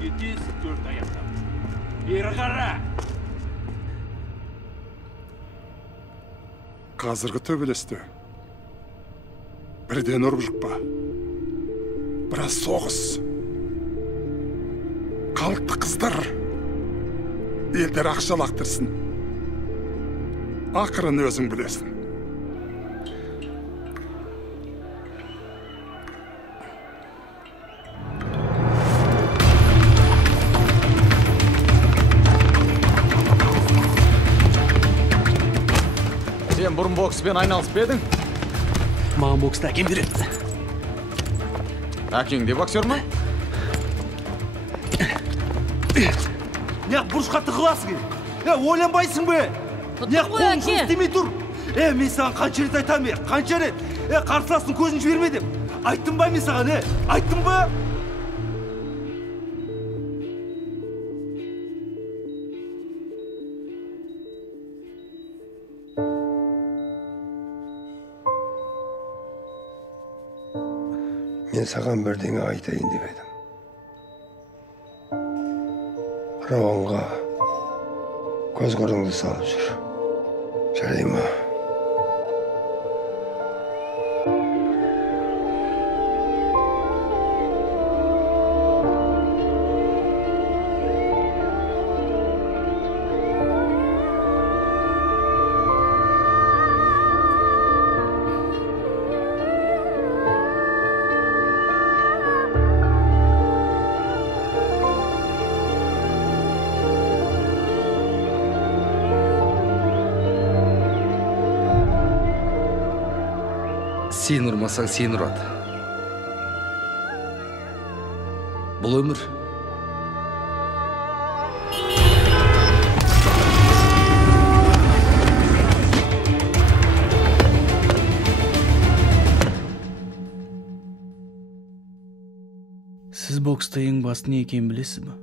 Кетес төрт аяқтап. Бері қара! Қазіргі төбелесті бірден ұрып жықпа. Біраз соғыс. Қалықты қыздар елдер ақша лақтырсын. Ақырын өзің білесің. Сен бұрын бокспен айналысып едің? Маған боксты әкем береді. Әкең де боксер ма? Не бұрышқа тығыласың? Ойланбайсың бе? Не қолың жұмыс істемей тұр? Мен саған қанша рет айтамын, қанша рет? Қарсыластың көзін жіберме деп. Айттым ба мен саған, айттым ба? Мен саған бірдеңе айтайын деп едім. Рауанға көз қырыңды салып жүр. Жарай ма? Сен ұрмасаң, сен ұрады. Бұл өмір. Сіз бокста ең басты не екенін білесіз бе?